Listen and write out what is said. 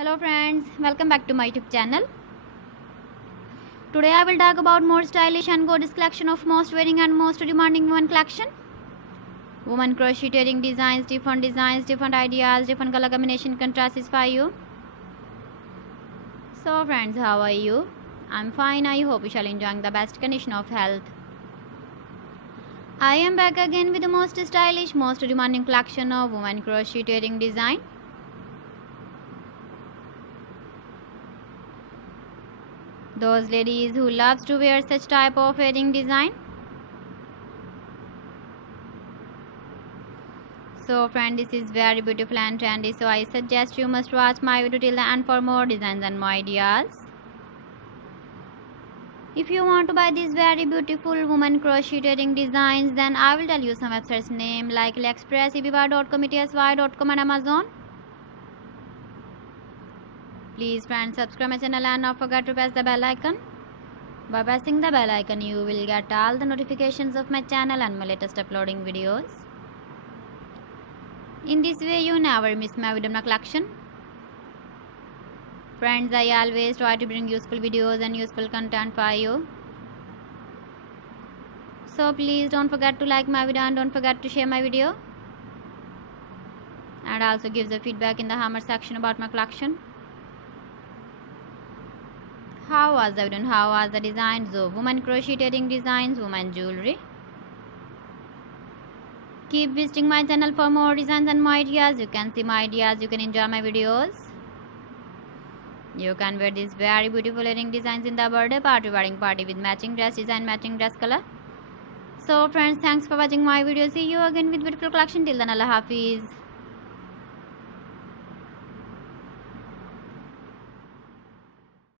Hello friends, welcome back to my YouTube channel. Today I will talk about more stylish and gorgeous collection of most wearing and most demanding women collection. Women crocheting designs, different ideas, different color combination contrasts for you. So friends, how are you? I'm fine. I hope you shall enjoying the best condition of health. I am back again with the most stylish, most demanding collection of women crocheting design. Those ladies who loves to wear such type of wedding design. So friend, this is very beautiful and trendy, so I suggest you must watch my video till the end for more designs and more ideas. If you want to buy these very beautiful woman crocheting designs, then I will tell you some websites name like AliExpress, eBay.com, etsy.com and Amazon. Please friends, subscribe my channel and not forget to press the bell icon. By pressing the bell icon, you will get all the notifications of my channel and my latest uploading videos. In this way, you never miss my video collection. Friends, I always try to bring useful videos and useful content for you. So please don't forget to like my video and don't forget to share my video. And also give the feedback in the comment section about my collection. How was the video and how was the designs of women crocheting designs, women jewelry? Keep visiting my channel for more designs and more ideas. You can see my ideas, you can enjoy my videos. You can wear these very beautiful earring designs in the birthday party, wedding party with matching dress design, matching dress color. So friends, thanks for watching my video. See you again with beautiful collection. Till then, Allah Hafiz.